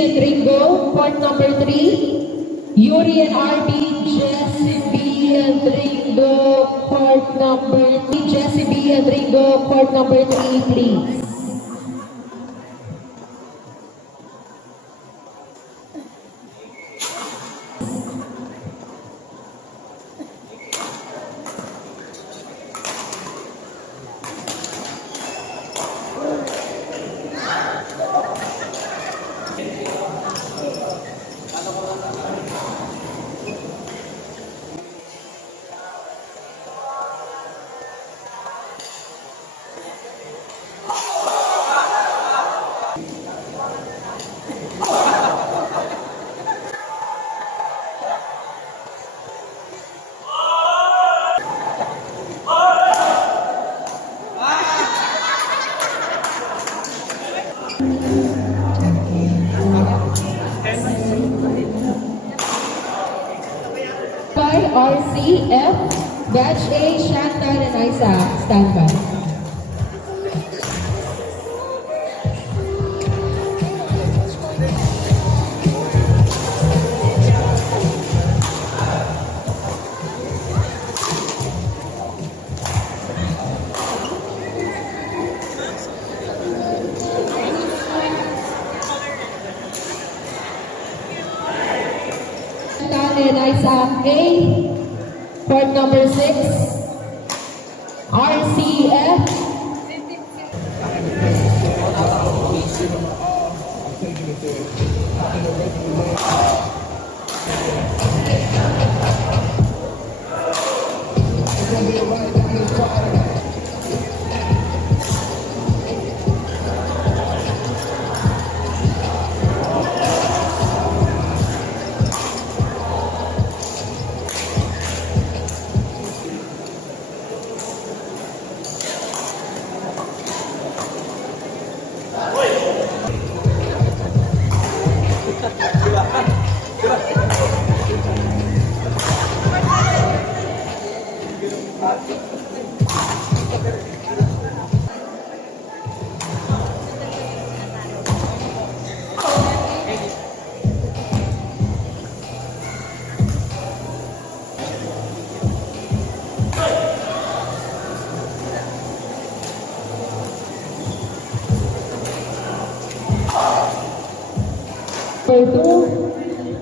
and Ringo, court number 3. Yuri and RB, Jessie B and Ringo, court number 3. Jessie B and Ringo, court number 3, please. RCF, Batch A, Chantal and Isa, standby. And Isaac A, court number 6, RCF.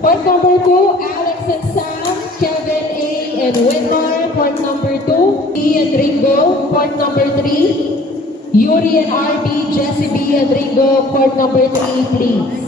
Point number 2, Alex and Sam, Kevin A and Winmar. Point number 2, E and Ringo. Point number 3, Yuri and RB, Jessie B and Ringo. Point number 3, please.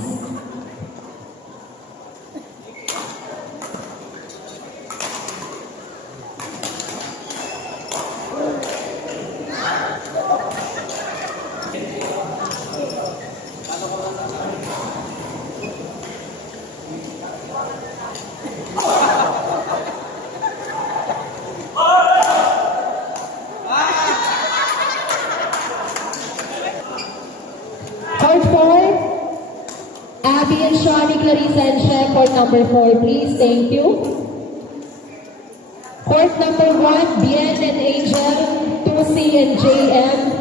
Court 4, Abby and Shawny, Clarissa and Shep. Court number 4, please. Thank you. Court number 1, Bien and Angel, 2C and JM.